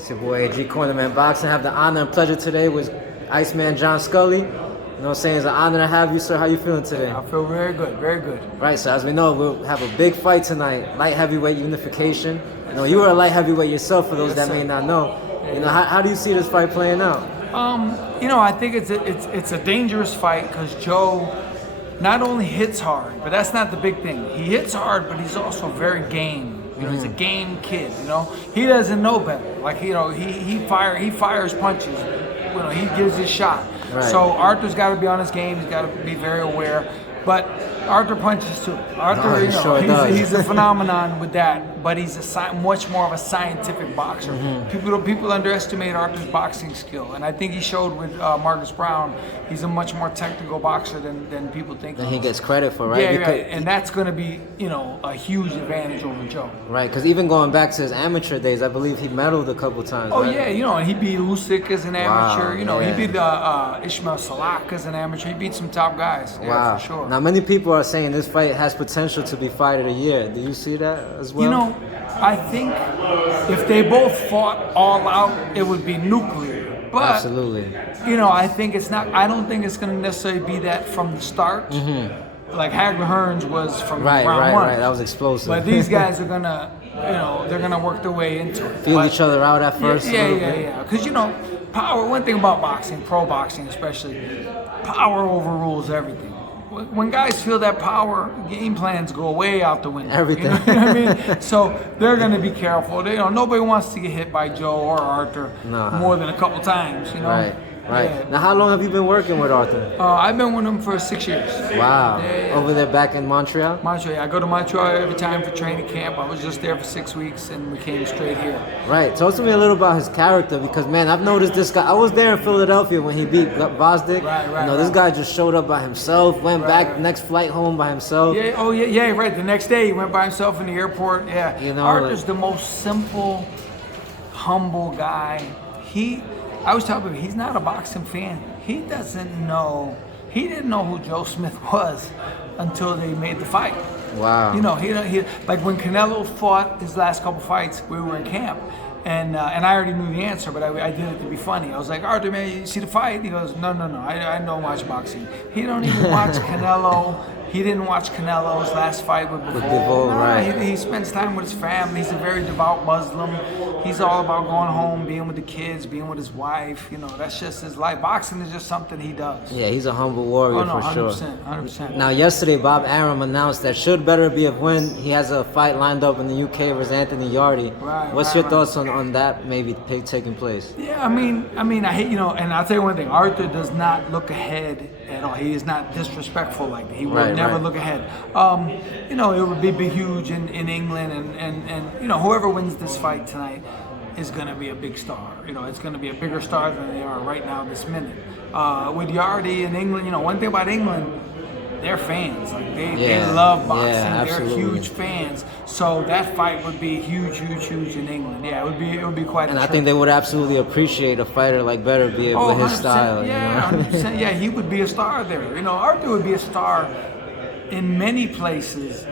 It's your boy AG Cornerman Boxing. I have the honor and pleasure today with Iceman John Scully. You know what I'm saying? It's an honor to have you, sir. How you feeling today? I feel very good, very good. Right, so as we know, we'll have a big fight tonight, light heavyweight unification. You know, you were a light heavyweight yourself, for those that may not know. You know, how do you see this fight playing out? You know, I think it's a dangerous fight because Joe not only hits hard, but that's not the big thing. He hits hard, but he's also very game. You know, he's a game kid. You know, he doesn't know better. Like, you know, he fires punches. You know, he gives his shot. Right. So Artur's got to be on his game. He's got to be very aware. But Artur punches too. Artur, he sure does. he's a phenomenon with that. But he's much more of a scientific boxer. People underestimate Artur's boxing skill, and I think he showed with Marcus Brown. He's a much more technical boxer than people think. And he gets credit for, right? Yeah, right. And that's going to be, you know, a huge advantage over Joe. Right, because even going back to his amateur days, I believe he medaled a couple times. Oh, right? yeah, you know, and he beat Usyk as an amateur. Wow, You know, yeah. he beat Ishmael Salak as an amateur. He beat some top guys. Yeah, Wow. for sure. Now, many people are saying this fight has potential to be fight of the year. Do you see that as well? You know, I think if they both fought all out, it would be nuclear. But, absolutely. you know, I think it's not. I don't think it's going to necessarily be that from the start. Like Hagler Hearns was from round one. Right. That was explosive. But these guys are gonna, you know, they're gonna work their way into it. Feel each other out at first. Yeah. Because, you know, power. One thing about boxing, pro boxing especially, power overrules everything. When guys feel that power, game plans go way out the window. Everything. You know what I mean? So they're going to be careful. You know, nobody wants to get hit by Joe or Artur more than a couple times. You know. Right. Yeah. Now, how long have you been working with Artur? I've been with him for 6 years. Wow. Yeah. Over there back in Montreal? Montreal. I go to Montreal every time for training camp. I was just there for 6 weeks and we came straight here. Right. Talk to me a little about his character because, man, I've noticed this guy. I was there in Philadelphia when he beat Vosdick. Right. You know, this guy just showed up by himself, went back next flight home by himself. Yeah. Oh, yeah. Right. The next day he went by himself in the airport. Yeah. You know, Artur's the most simple, humble guy. I was telling him, he's not a boxing fan. He didn't know who Joe Smith was until they made the fight. Wow. You know, he like when Canelo fought his last couple fights, we were in camp. And I already knew the answer, but I did it to be funny. I was like, Artur, man, you see the fight? He goes, no, I don't watch boxing. He don't even watch Canelo. He didn't watch Canelo's last fight with Bivol. Right. He spends time with his family. He's a very devout Muslim. He's all about going home, being with the kids, being with his wife. You know, that's just his life. Boxing is just something he does. Yeah, he's a humble warrior for sure. 100%. Now, yesterday, Bob Arum announced that should Beterbiev win, he has a fight lined up in the UK versus Anthony Yarde. What's your thoughts on that maybe taking place? Yeah, I mean, I hate, you know, and I'll tell you one thing. Artur does not look ahead at all. He is not disrespectful like that. He will never look ahead. You know, it would be huge in England, and you know, whoever wins this fight tonight is going to be a big star. You know, it's going to be a bigger star than they are right now this minute. With Yarde in England, you know, one thing about England, they're fans. Like they love boxing. Yeah, they're huge fans. So that fight would be huge in England. Yeah, it would be quite. And I think they would absolutely appreciate a fighter like Beterbiev with his style. Yeah, you know? 100%. Yeah, he would be a star there. You know, Artur would be a star in many places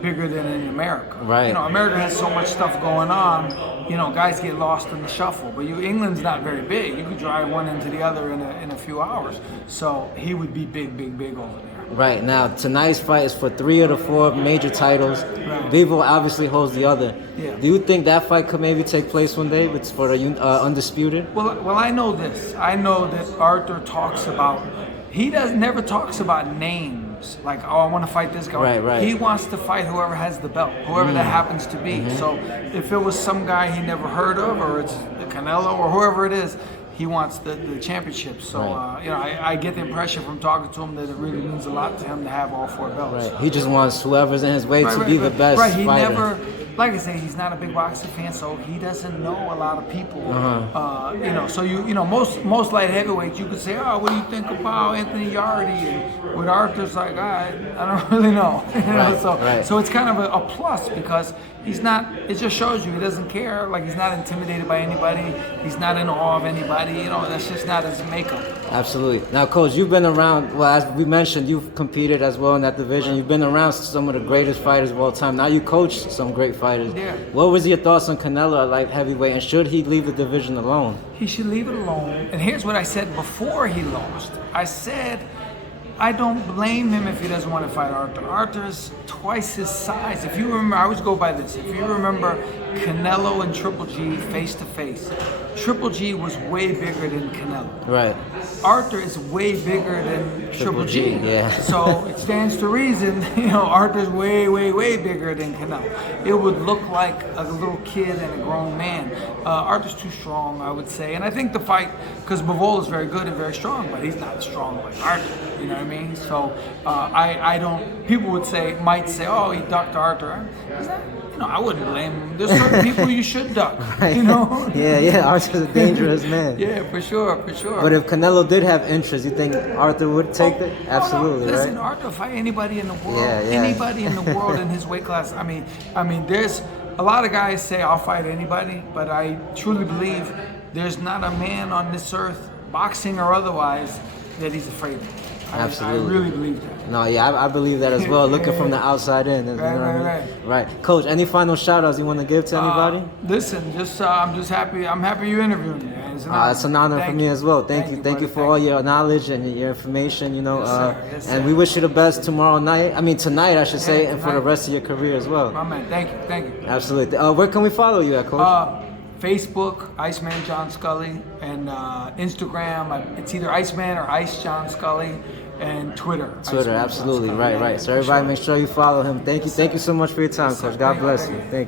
bigger than in America. Right. You know, America has so much stuff going on. You know, guys get lost in the shuffle. But England's not very big. You could drive one into the other in a few hours. So he would be big over there. Right. Now, tonight's fight is for 3 of the 4 major titles. Right. Bivol obviously holds the other. Yeah. Do you think that fight could maybe take place one day for the undisputed? Well, I know this. I know that Artur talks about. He never talks about names. Like, oh, I want to fight this guy. Right. He wants to fight whoever has the belt, whoever that happens to be. So if it was some guy he never heard of, or it's Canelo, or whoever it is, he wants the championship. So, you know, I get the impression from talking to him that it really means a lot to him to have all 4 belts. Right. He just wants whoever's in his way to be the best Right. He fighter. never, like I say, he's not a big boxing fan, so he doesn't know a lot of people. You know, so you know, most light heavyweights, you could say, oh, what do you think about Anthony Yarde? And with Artur's like, I don't really know. You know, so it's kind of a plus because he's not. It just shows you he doesn't care. Like, he's not intimidated by anybody. He's not in awe of anybody. You know, that's just not his makeup. Absolutely. Now, Coach, you've been around. Well, as we mentioned, you've competed as well in that division. You've been around some of the greatest fighters of all time. Now you coach some great fighters. fighters. Yeah. What was your thoughts on Canelo at light heavyweight, and should he leave the division alone? He should leave it alone. And here's what I said before he lost. I said, I don't blame him if he doesn't want to fight Artur. Artur's twice his size. If you remember, I always go by this. If you remember Canelo and Triple G face to face, Triple G was way bigger than Canelo. Right. Artur is way bigger than Triple G. Yeah. So it stands to reason, Artur's way, way, way bigger than Canelo. It would look like a little kid and a grown man. Artur's too strong, I would say. And I think the fight, because Bivol is very good and very strong, but he's not as strong like Artur. You know what I mean? So I don't. People might say, oh, he ducked Artur. I wouldn't blame him. There's certain people you should duck. Right. Yeah. Artur's a dangerous man. Yeah, for sure. But if Canelo did have interest, you think Artur would take it? Absolutely, Listen, right? Artur fight anybody in the world. Yeah. Anybody in the world in his weight class. I mean, there's a lot of guys say I'll fight anybody, but I truly believe there's not a man on this earth, boxing or otherwise, that he's afraid of. Absolutely. I really believe that. No, yeah, I believe that as well. Looking from the outside in, Right. Coach, any final shout-outs you want to give to anybody? Listen, I'm just happy. I'm happy you interviewed me. It's an honor for me as well. Thank you for all your knowledge and your information. Yes, sir. And we wish you the best tonight, I should say, and for the rest of your career as well. My man, thank you. Absolutely. Where can we follow you at, Coach? Facebook, Iceman John Scully, and Instagram, it's either Iceman or Ice John Scully, and Twitter. Absolutely, right. So everybody make sure you follow him. Thank you so much for your time, Coach. God bless you. Thank you.